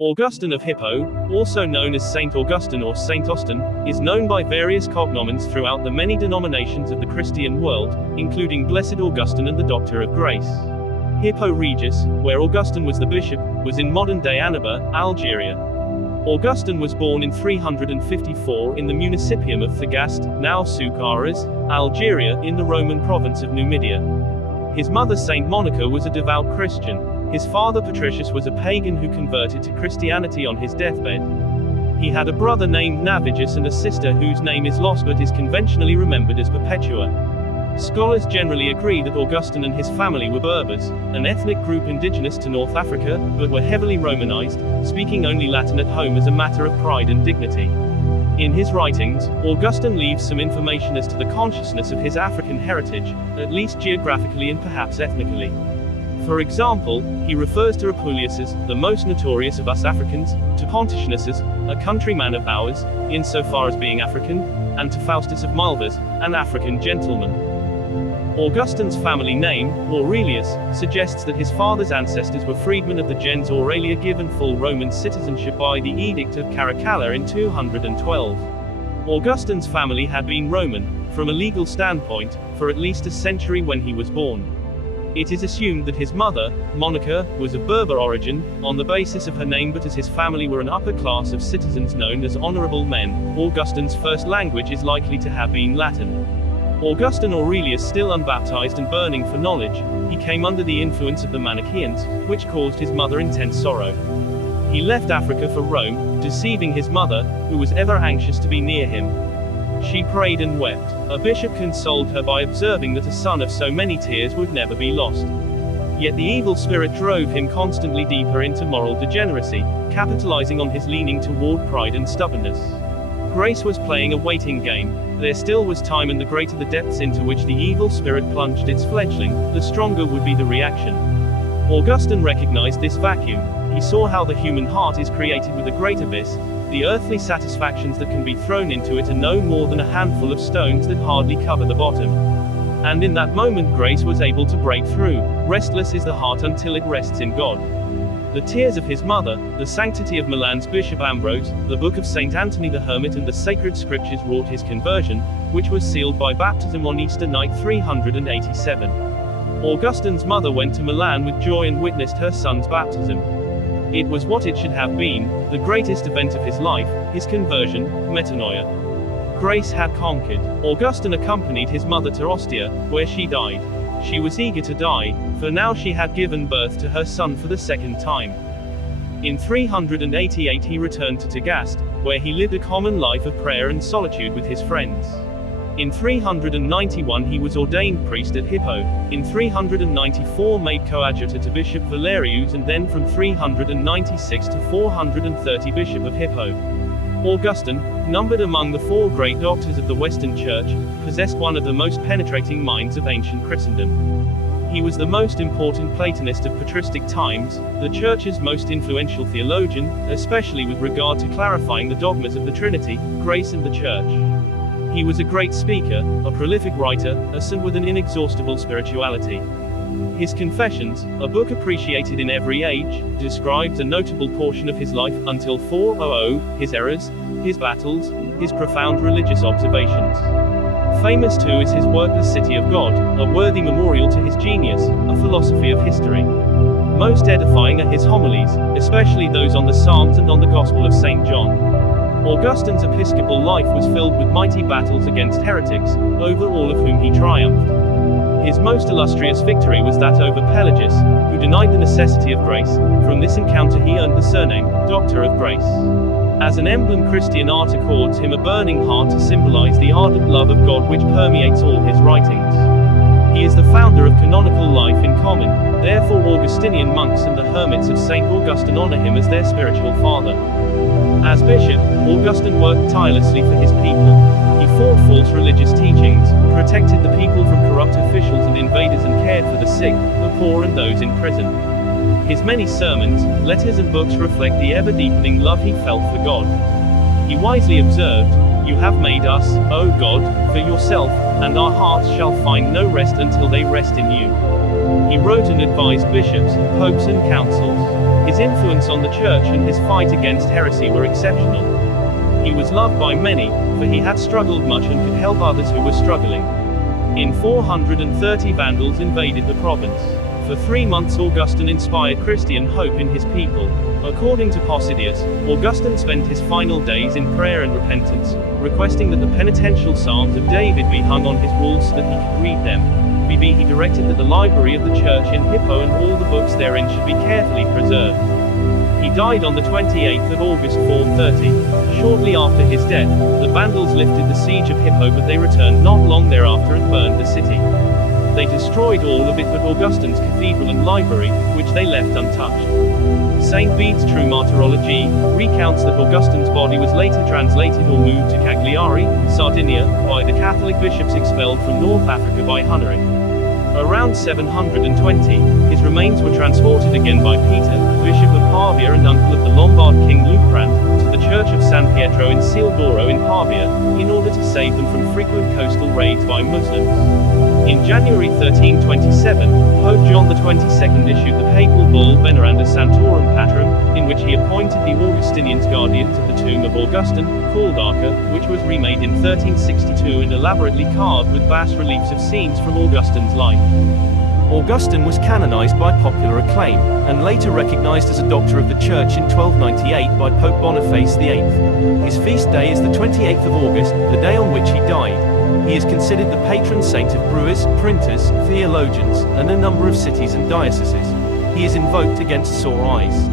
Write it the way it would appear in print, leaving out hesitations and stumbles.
Augustine of Hippo, also known as Saint Augustine or Saint Austin, is known by various cognomens throughout the many denominations of the Christian world, including Blessed Augustine and the Doctor of Grace. Hippo Regis, where Augustine was the bishop, was in modern-day Annaba, Algeria. Augustine was born in 354 in the municipium of Thagaste, now Souk-Ahras, Algeria, in the Roman province of Numidia. His mother Saint Monica was a devout Christian. His father Patricius was a pagan who converted to Christianity on his deathbed. He had a brother named Navigus and a sister whose name is lost but is conventionally remembered as Perpetua. Scholars generally agree that Augustine and his family were Berbers, an ethnic group indigenous to North Africa, but were heavily Romanized, speaking only Latin at home as a matter of pride and dignity. In his writings, Augustine leaves some information as to the consciousness of his African heritage, at least geographically and perhaps ethnically. For example, he refers to Apuleius as the most notorious of us Africans, to Pontianus as a countryman of ours, insofar as being African, and to Faustus of Malvas, an African gentleman. Augustine's family name, Aurelius, suggests that his father's ancestors were freedmen of the gens Aurelia given full Roman citizenship by the Edict of Caracalla in 212. Augustine's family had been Roman, from a legal standpoint, for at least a century when he was born. It is assumed that his mother, Monica, was of Berber origin, on the basis of her name, but as his family were an upper class of citizens known as honorable men, Augustine's first language is likely to have been Latin. Augustine Aurelius, still unbaptized and burning for knowledge, he came under the influence of the Manichaeans, which caused his mother intense sorrow. He left Africa for Rome, deceiving his mother, who was ever anxious to be near him. She prayed and wept. A bishop consoled her by observing that a son of so many tears would never be lost. Yet the evil spirit drove him constantly deeper into moral degeneracy, capitalizing on his leaning toward pride and stubbornness. Grace was playing a waiting game. There still was time, and the greater the depths into which the evil spirit plunged its fledgling, the stronger would be the reaction. Augustine recognized this vacuum. He saw how the human heart is created with a great abyss. The earthly satisfactions that can be thrown into it are no more than a handful of stones that hardly cover the bottom. And in that moment grace was able to break through. Restless is the heart until it rests in God. The tears of his mother, the sanctity of Milan's Bishop Ambrose, the book of St. Anthony the Hermit and the sacred scriptures wrought his conversion, which was sealed by baptism on Easter night 387. Augustine's mother went to Milan with joy and witnessed her son's baptism. It was what it should have been, the greatest event of his life, his conversion, metanoia. Grace had conquered. Augustine accompanied his mother to Ostia, where she died. She was eager to die, for now she had given birth to her son for the second time. In 388 he returned to Tagaste, where he lived a common life of prayer and solitude with his friends. In 391 he was ordained priest at Hippo, in 394 made coadjutor to Bishop Valerius, and then from 396 to 430 Bishop of Hippo. Augustine, numbered among the four great doctors of the Western Church, possessed one of the most penetrating minds of ancient Christendom. He was the most important Platonist of patristic times, the Church's most influential theologian, especially with regard to clarifying the dogmas of the Trinity, grace and the Church. He was a great speaker, a prolific writer, a saint with an inexhaustible spirituality. His Confessions, a book appreciated in every age, describes a notable portion of his life, until 400, his errors, his battles, his profound religious observations. Famous too is his work The City of God, a worthy memorial to his genius, a philosophy of history. Most edifying are his homilies, especially those on the Psalms and on the Gospel of St. John. Augustine's episcopal life was filled with mighty battles against heretics, over all of whom he triumphed. His most illustrious victory was that over Apologist, who denied the necessity of grace. From this encounter he earned the surname, Doctor of Grace. As an emblem, Christian art accords him a burning heart to symbolize the ardent love of God which permeates all his writings. He is the founder of canonical life in common, therefore Augustinian monks and the hermits of St. Augustine honor him as their spiritual father. As bishop, Augustine worked tirelessly for his people. He fought false religious teachings, protected the people from corrupt officials and invaders, and cared for the sick, the poor and those in prison. His many sermons, letters and books reflect the ever-deepening love he felt for God. He wisely observed, "You have made us, O God, for yourself, and our hearts shall find no rest until they rest in you." He wrote and advised bishops, popes and councils. His influence on the church and his fight against heresy were exceptional. He was loved by many, for he had struggled much and could help others who were struggling. In 430 Vandals invaded the province. For 3 months Augustine inspired Christian hope in his people. According to Posidus, Augustine spent his final days in prayer and repentance, requesting that the penitential Psalms of David be hung on his walls so that he could read them. He directed that the library of the church in Hippo and all the books therein should be carefully preserved. He died on the 28th of August 430. Shortly after his death, the Vandals lifted the siege of Hippo, but they returned not long thereafter and burned the city. They destroyed all of it but Augustine's cathedral and library, which they left untouched. St. Bede's True Martyrology recounts that Augustine's body was later translated or moved to Cagliari, Sardinia, by the Catholic bishops expelled from North Africa by Hunneric. Around 720, his remains were transported again by Peter, Bishop of Pavia and uncle of the Lombard king Luprand, to the church of San Pietro in Sildoro in Pavia, in order to save them from frequent coastal raids by Muslims. In January 1327, Pope John XXII issued the papal bull Veneranda Sanctorum Patrum, in which he appointed the Augustinians guardians of the tomb of Augustine, called Arca, which was remade in 1362 and elaborately carved with bas-reliefs of scenes from Augustine's life. Augustine was canonized by popular acclaim, and later recognized as a doctor of the Church in 1298 by Pope Boniface VIII. His feast day is the 28th of August, the day on which he died. He is considered the patron saint of brewers, printers, theologians, and a number of cities and dioceses. He is invoked against sore eyes.